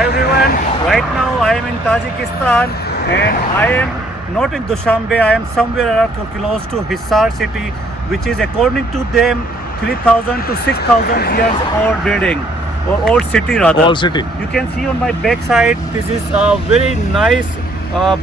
Hi everyone, right now I am in Tajikistan and I am not in Dushanbe, I am somewhere around close to Hisar city, which is according to them 3000 to 6000 years old building or old city rather. Old city. You can see on my back side, this is a very nice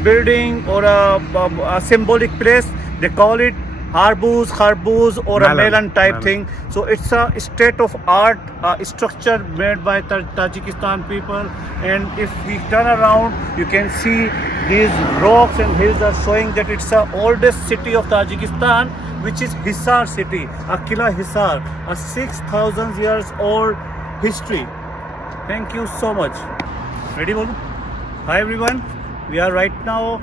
building or a symbolic place. They call it Kharbuz or a Melon. melon type Melon. thing. So it's a state of art structure made by Tajikistan people. And if we turn around, you can see these rocks and hills are showing that it's the oldest city of Tajikistan, which is Hisar city, Akila Hisar, a 6,000 years old history. Thank you so much. Ready, Bolu? Hi everyone. We are right now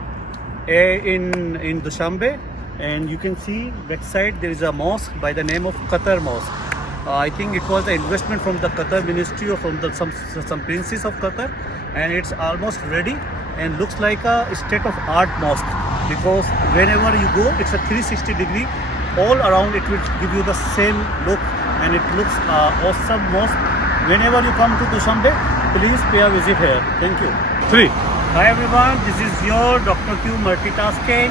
in Dushanbe, and you can see backside there is a mosque by the name of Qatar Mosque. I think it was an investment from the Qatar Ministry or from some princes of Qatar, and it's almost ready and looks like a state of art mosque because whenever you go, it's a 360 degree. All around it will give you the same look, and it looks awesome mosque. Whenever you come to Dushanbe, please pay a visit here. Thank you. 3. Hi everyone, this is your Dr. Q multitasking.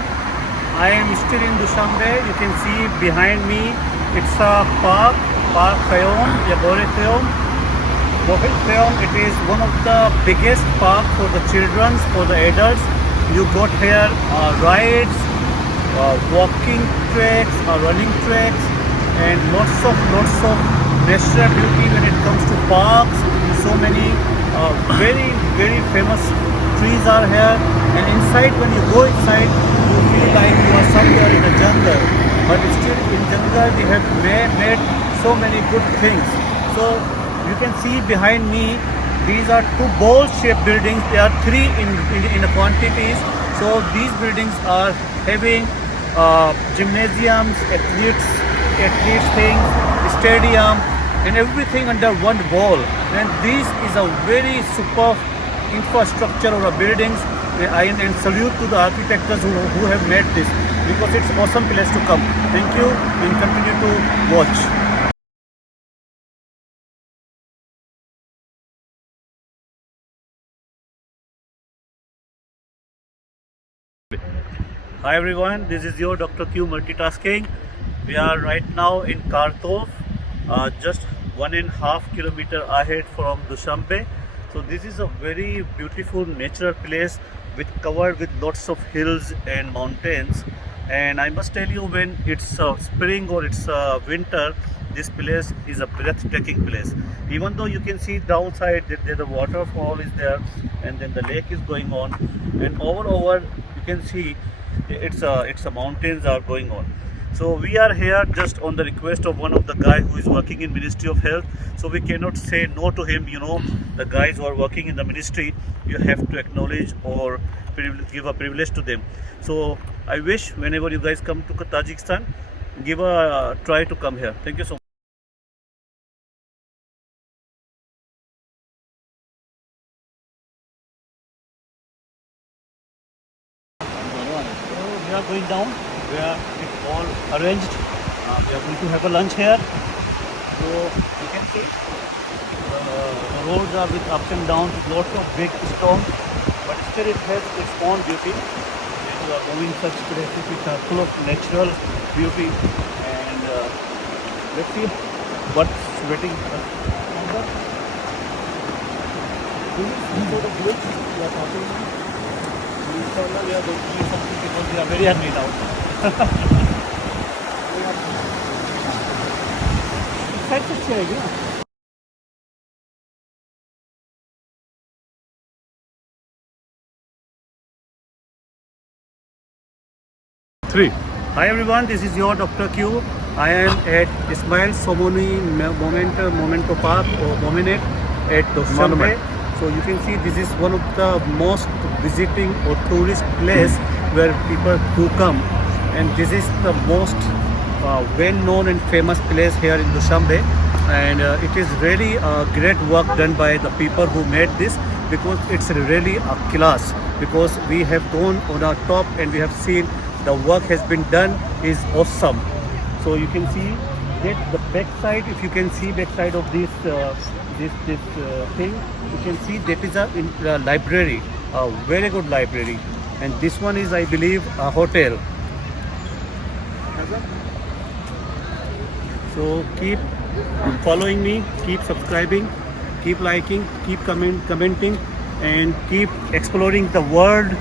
I am still in Dushanbe. You can see behind me, it's a park, Park Fayum, Yabore Fayum. Bohit Fayum, it is one of the biggest park for the children, for the adults. You got here rides, walking tracks, running tracks, and lots of natural beauty when it comes to parks. So many very famous trees are here, and inside, when you go inside, you feel like you are somewhere in a jungle, but still in jungle they have made so many good things. So you can see behind me, these are two bowl shaped buildings. There are three in quantities. So these buildings are having gymnasiums, athletes things, stadium, and everything under one wall. And this is a very superb infrastructure or buildings. And salute to the architects who have made this, because it's awesome place to come. Thank you, and continue to watch. Hi everyone, this is your Dr. Q multitasking. We are right now in Kartov, just 1.5 kilometer ahead from Dushanbe. So this is a very beautiful natural place covered with lots of hills and mountains. And I must tell you, when it's spring or it's winter, this place is a breathtaking place. Even though you can see downside that the waterfall is there, and then the lake is going on, and over you can see it's a mountains are going on. So we are here just on the request of one of the guy who is working in Ministry of Health. So we cannot say no to him. You know, the guys who are working in the ministry, you have to acknowledge or give a privilege to them. So I wish whenever you guys come to Tajikistan, give a try to come here. Thank you so much. So we are going down where it's all arranged. We are going to have a lunch here. So you can see the roads are with ups and downs with lots of big stones, but still it has its own beauty. And we are moving such places which are full of natural beauty. And let's see what's waiting for us. These are the goods we are talking about. Inshallah, we are going to eat something because we are very hungry now. Inside से अच्छी आएगी ना? Three. Hi everyone, this is your Dr. Q. I am at Ismail Somoni Momento Park or Mominate at Dushanbe. Monument. So you can see this is one of the most visiting or tourist place where people do come, and this is the most well-known and famous place here in Dushanbe. And it is really great work done by the people who made this, because it's really a class. Because we have gone on our top and we have seen the work has been done is awesome. So you can see get the back side. If you can see back side of this thing, you can see that is a library, a very good library, and this one is, I believe, a hotel. So keep following me, keep subscribing, keep liking, keep commenting, and keep exploring the world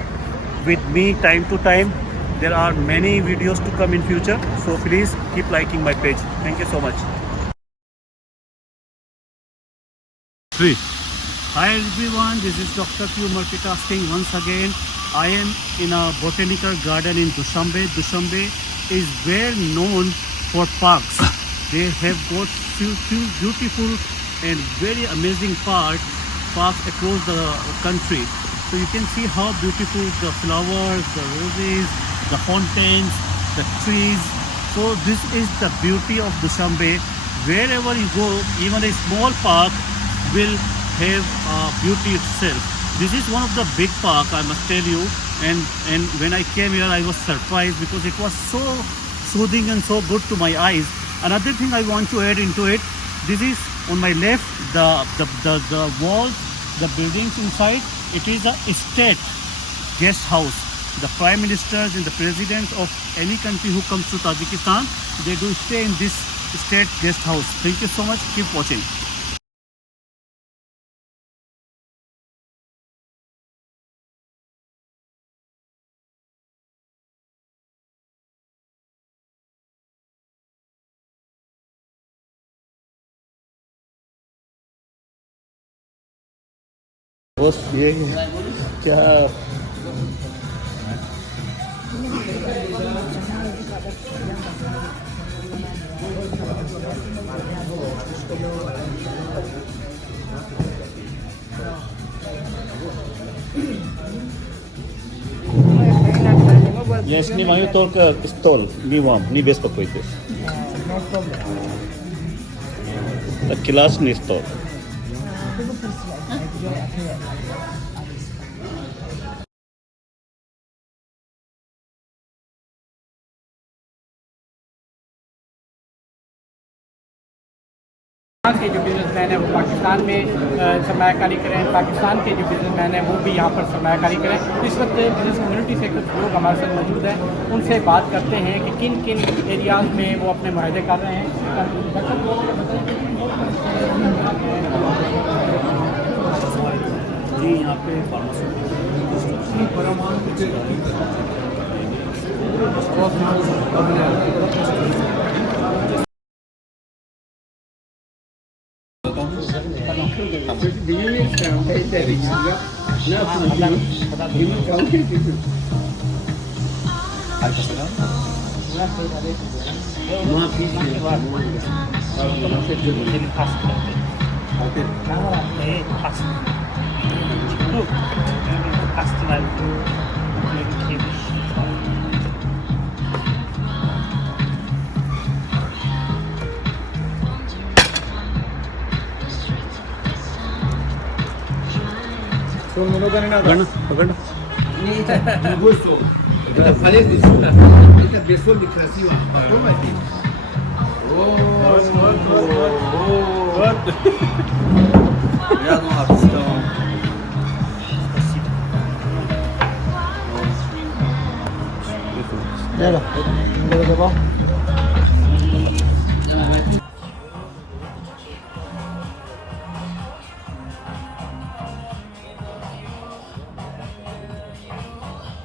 with me time to time. There are many videos to come in future, so please keep liking my page. Thank you so much. 3. Hi everyone, this is Dr. Q multitasking once again. I am in a botanical garden in Dushanbe. Dushanbe is well known for parks. They have got few beautiful and very amazing parks across the country. So you can see how beautiful the flowers, the roses, the fountains, the trees. So this is the beauty of Dushanbe. Wherever you go, even a small park will have beauty itself. This is one of the big park, I must tell you, and when I came here I was surprised because it was so soothing and so good to my eyes. Another thing I want to add into it, this is on my left, the walls, the buildings inside, it is a state guest house. The prime ministers and the presidents of any country who comes to Tajikistan, they do stay in this state guest house. Thank you so much. Keep watching. बस ये क्या Я снимаю только стол, не вам, не беспокойтесь. Это классный стол. के जो businessman है वो पाकिस्तान में सरमायाकारी करें, पाकिस्तान के जो बिजनेसमैन हैं वो भी यहाँ पर सरमायाकारी करें। इस वक्त बिजनेस कम्युनिटी से कुछ लोग हमारे साथ मौजूद हैं, उनसे बात करते हैं कि किन किन एरियाज़ में वो अपने मुआहदे कर रहे हैं। जी यहाँ पे पकड़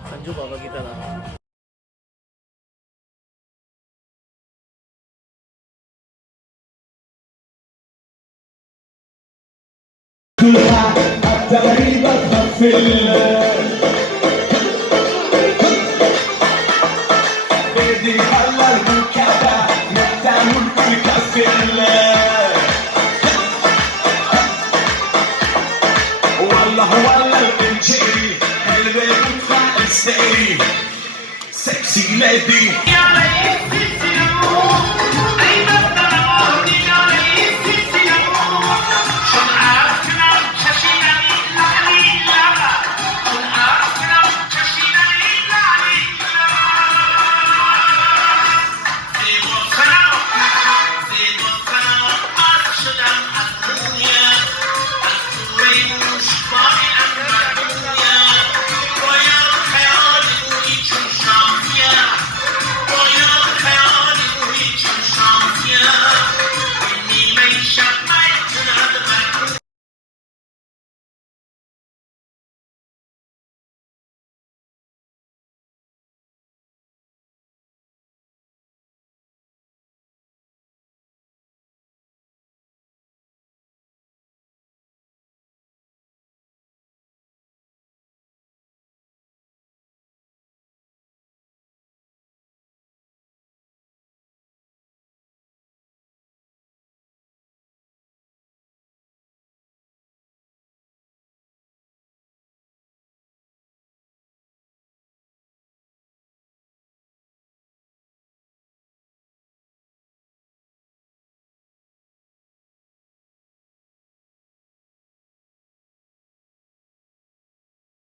संजू बाबा की तरह Sexy lady.